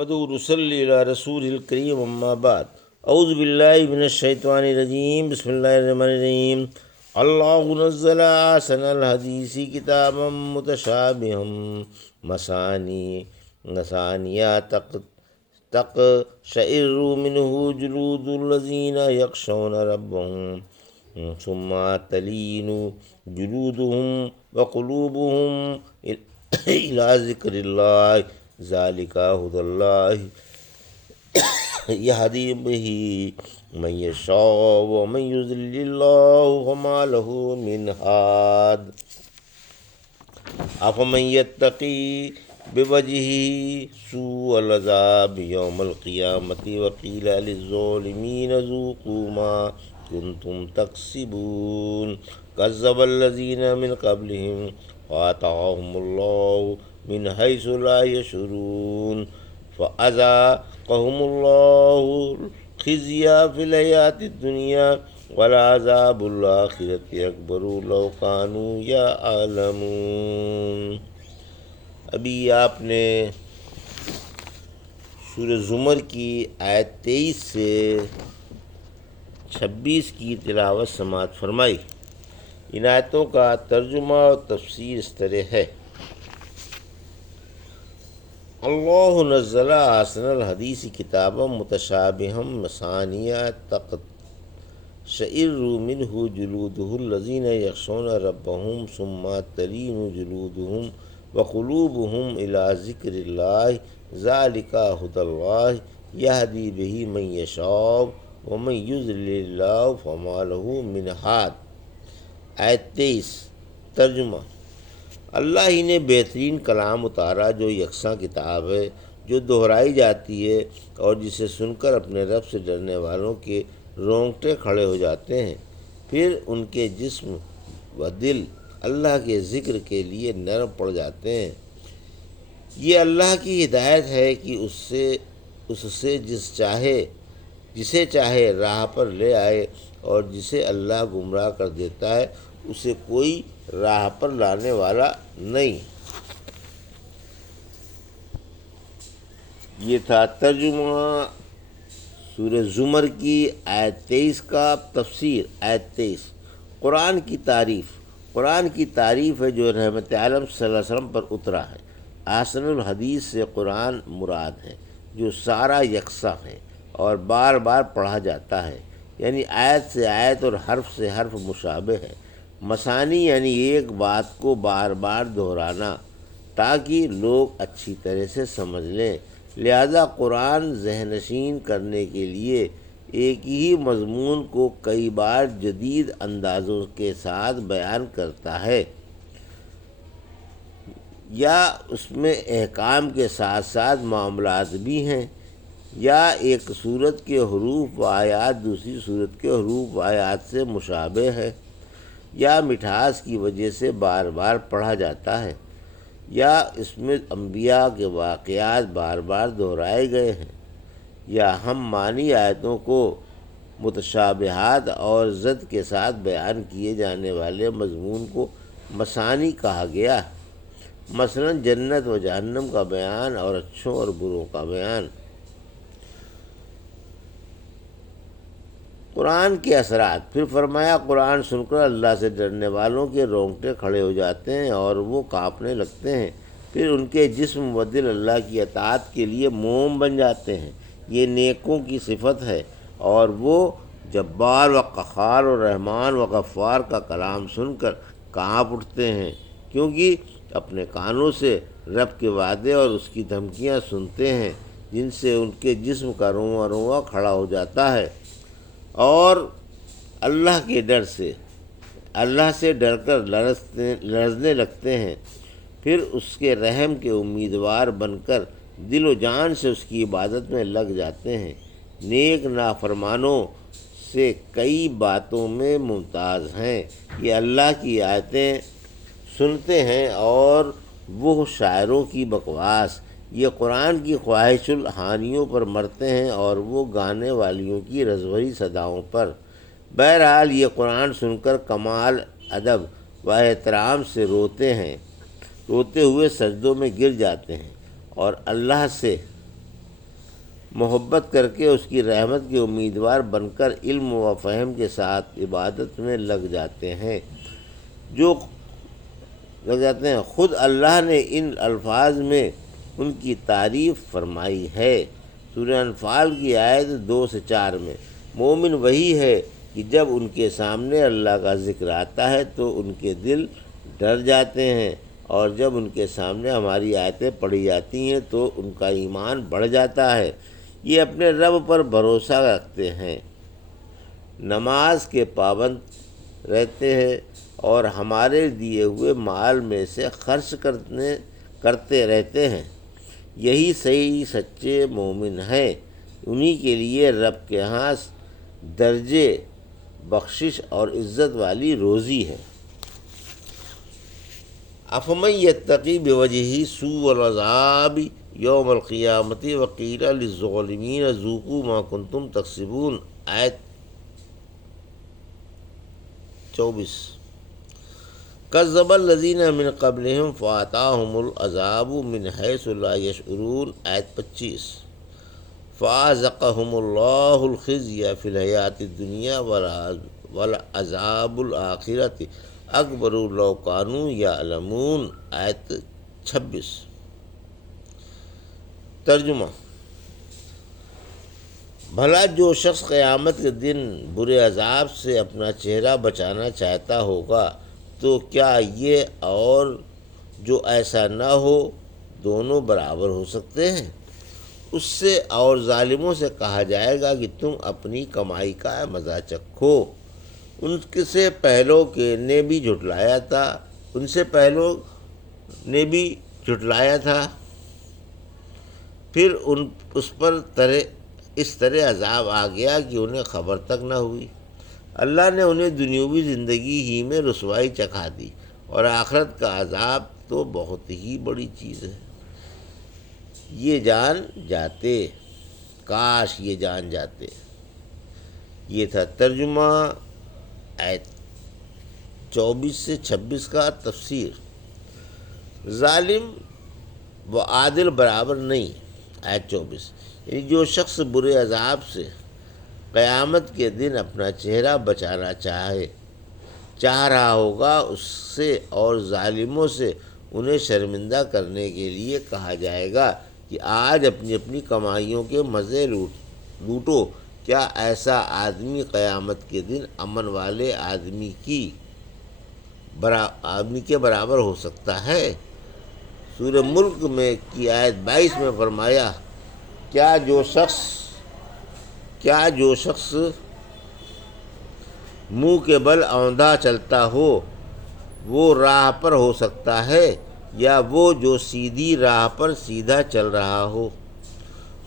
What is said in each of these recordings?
نحمدہ ونصلی علی رسول الکریم اما بعد اعوذ باللہ من الشیطان الرجیم بسم اللہ الرحمن الرحیم اللہ نزل احسن الحدیث کتابا متشابہا مثانیہ تقشعر منہ جلود الذین یخشون ربهم ثم تلین جلودهم وقلوبهم الی ذکر اللہ ذالک ھدی اللہ یہدی بہ من یشاء ومن یضلل اللہ فما لہ من ہاد افمن یتقی بوجہہ سوء العذاب یوم القیامۃ وقیل للظالمین ذوقوا ما کنتم تکسبون کذب الذین من قبلہم فآتاہم اللہ من حیث لا یشعرون فأذاقہم اللہ الخزی فی الحیاۃ الدنیا ولعذاب الآخرۃ اکبر لو کانوا یعلمون۔ ابھی آپ نے سورہ زمر کی آیت 23 سے 26 کی تلاوت سماعت فرمائی۔ ان آیتوں کا ترجمہ اور تفسیر اس طرح ہے: اللہ نزل احسن الحدیث کتابا متشابہا مثانیہ تقشعر منہ جلود الذین یخشون ربهم ثم تلین جلودهم وقلوبهم الی ذکر اللہ ذالک ھدی اللہ یہدی بہ من یشاء ومن یضلل اللہ فما لہ من ہاد۔ آیت 23 ترجمہ: اللہ ہی نے بہترین کلام اتارا جو یکساں کتاب ہے، جو دہرائی جاتی ہے اور جسے سن کر اپنے رب سے ڈرنے والوں کے رونگٹے کھڑے ہو جاتے ہیں، پھر ان کے جسم و دل اللہ کے ذکر کے لیے نرم پڑ جاتے ہیں۔ یہ اللہ کی ہدایت ہے کہ اس سے جسے چاہے راہ پر لے آئے، اور جسے اللہ گمراہ کر دیتا ہے اسے کوئی راہ پر لانے والا نہیں۔ یہ تھا ترجمہ سورہ زمر کی آیت 23 کا۔ تفسیر آیت 23: قرآن کی تعریف ہے جو رحمت عالم صلی اللہ علیہ وسلم پر اترا ہے۔ احسن الحدیث سے قرآن مراد ہے جو سارا یکساں ہے اور بار بار پڑھا جاتا ہے، یعنی آیت سے آیت اور حرف سے حرف مشابہ ہے۔ مثانی یعنی ایک بات کو بار بار دہرانا تاکہ لوگ اچھی طرح سے سمجھ لیں، لہذا قرآن ذہن نشین کرنے کے لیے ایک ہی مضمون کو کئی بار جدید اندازوں کے ساتھ بیان کرتا ہے، یا اس میں احکام کے ساتھ ساتھ معاملات بھی ہیں، یا ایک صورت کے حروف و آیات دوسری صورت کے حروف و آیات سے مشابہ ہے، یا مٹھاس کی وجہ سے بار بار پڑھا جاتا ہے، یا اس میں انبیاء کے واقعات بار بار دہرائے گئے ہیں، یا ہم معنی آیتوں کو متشابہات اور ضد کے ساتھ بیان کیے جانے والے مضمون کو مثانی کہا گیا ہے، مثلا جنت و جہنم کا بیان اور اچھوں اور بروں کا بیان۔ قرآن کے اثرات۔ پھر فرمایا قرآن سن کر اللہ سے ڈرنے والوں کے رونگٹے کھڑے ہو جاتے ہیں اور وہ کانپنے لگتے ہیں، پھر ان کے جسم و دل اللہ کی اطاعت کے لیے موم بن جاتے ہیں۔ یہ نیکوں کی صفت ہے، اور وہ جبار و قہار و رحمان و غفار کا کلام سن کر کانپ اٹھتے ہیں، کیونکہ اپنے کانوں سے رب کے وعدے اور اس کی دھمکیاں سنتے ہیں، جن سے ان کے جسم کا رواں رواں کھڑا ہو جاتا ہے، اور اللہ سے ڈر کر لرزنے لگتے ہیں، پھر اس کے رحم کے امیدوار بن کر دل و جان سے اس کی عبادت میں لگ جاتے ہیں۔ نیک نافرمانوں سے کئی باتوں میں ممتاز ہیں، یہ اللہ کی آیتیں سنتے ہیں اور وہ شاعروں کی بکواس، یہ قرآن کی خواہش الحانیوں پر مرتے ہیں اور وہ گانے والیوں کی رزبری صداؤں پر۔ بہرحال یہ قرآن سن کر کمال ادب و احترام سے روتے ہوئے سجدوں میں گر جاتے ہیں اور اللہ سے محبت کر کے اس کی رحمت کے امیدوار بن کر علم و فہم کے ساتھ عبادت میں لگ جاتے ہیں خود اللہ نے ان الفاظ میں ان کی تعریف فرمائی ہے۔ سورہ انفال کی آیت 2 سے 4 میں مومن وہی ہے کہ جب ان کے سامنے اللہ کا ذکر آتا ہے تو ان کے دل ڈر جاتے ہیں، اور جب ان کے سامنے ہماری آیتیں پڑھی جاتی ہیں تو ان کا ایمان بڑھ جاتا ہے۔ یہ اپنے رب پر بھروسہ رکھتے ہیں، نماز کے پابند رہتے ہیں اور ہمارے دیے ہوئے مال میں سے خرچ کرتے رہتے ہیں۔ یہی صحیح سچے مومن ہیں، انہی کے لیے رب کے ہاں درجے بخشش اور عزت والی روزی ہے۔ افمن یتقی بوجہہ سوء العذاب یوم القیامۃ وقیل للظالمین ذوقوا ما کنتم تکسبون، آیت 24۔ کذب الذین من قبلہم فاتاہم العذاب من حیث لا یشعرون، آیت 25۔ فاذقہم اللہ الخزی فی الحیاۃ الدنیا ولعذاب الآخرۃ اکبر لو کانوا یعلمون، آیت 26۔ ترجمہ: بھلا جو شخص قیامت کے دن برے عذاب سے اپنا چہرہ بچانا چاہتا ہوگا تو کیا یہ اور جو ایسا نہ ہو دونوں برابر ہو سکتے ہیں؟ اس سے اور ظالموں سے کہا جائے گا کہ تم اپنی کمائی کا مزہ چکھو۔ ان سے پہلوں نے بھی جھٹلایا تھا، پھر اس پر اس طرح عذاب آ گیا کہ انہیں خبر تک نہ ہوئی۔ اللہ نے انہیں دنیاوی زندگی ہی میں رسوائی چکھا دی، اور آخرت کا عذاب تو بہت ہی بڑی چیز ہے۔ یہ جان جاتے، کاش یہ جان جاتے۔ یہ تھا ترجمہ آیت 24 سے 26 کا تفسیر۔ ظالم و عادل برابر نہیں، آیت 24۔ یعنی جو شخص برے عذاب سے قیامت کے دن اپنا چہرہ بچانا چاہ رہا ہوگا، اس سے اور ظالموں سے انہیں شرمندہ کرنے کے لیے کہا جائے گا کہ آج اپنی اپنی کمائیوں کے مزے لوٹو۔ کیا ایسا آدمی قیامت کے دن امن والے آدمی کے برابر ہو سکتا ہے؟ سورہ ملک میں کی آیت 22 میں فرمایا، کیا جو شخص منہ کے بل اوندا چلتا ہو وہ راہ پر ہو سکتا ہے، یا وہ جو سیدھی راہ پر سیدھا چل رہا ہو؟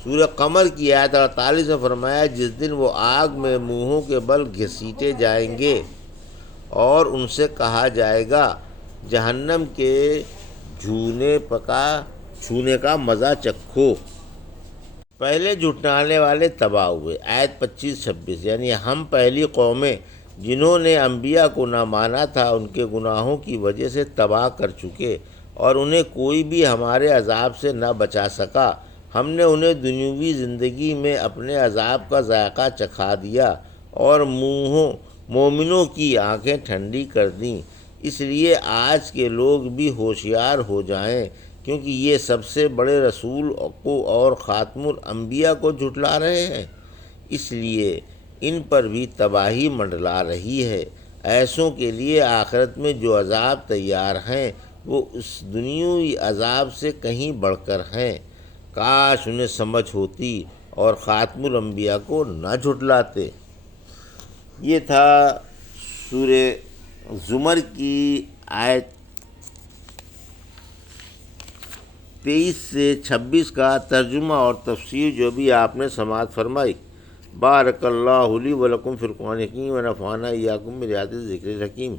سورہ قمر کی آیت 48 میں فرمایا، جس دن وہ آگ میں منہوں کے بل گھسیٹے جائیں گے اور ان سے کہا جائے گا جہنم کے چھونے کا مزہ چکھو۔ پہلے جھٹلانے والے تباہ ہوئے، آیت 25-26۔ یعنی ہم پہلی قومیں جنہوں نے انبیاء کو نہ مانا تھا ان کے گناہوں کی وجہ سے تباہ کر چکے، اور انہیں کوئی بھی ہمارے عذاب سے نہ بچا سکا۔ ہم نے انہیں دنیاوی زندگی میں اپنے عذاب کا ذائقہ چکھا دیا اور مومنوں کی آنکھیں ٹھنڈی کر دیں۔ اس لیے آج کے لوگ بھی ہوشیار ہو جائیں، کیونکہ یہ سب سے بڑے رسول کو اور خاتم الانبیاء کو جھٹلا رہے ہیں، اس لیے ان پر بھی تباہی منڈلا رہی ہے۔ ایسوں کے لیے آخرت میں جو عذاب تیار ہیں وہ اس دنیاوی عذاب سے کہیں بڑھ کر ہیں۔ کاش انہیں سمجھ ہوتی اور خاتم الانبیاء کو نہ جھٹلاتے۔ یہ تھا سورہ زمر کی آیت 23 سے 26 کا ترجمہ اور تفسیر جو بھی آپ نے سماعت فرمائی۔ بارک اللہ لی و لکم فی القرآن الحکیم و نفعنا ایاکم بآیات الذکر الحکیم۔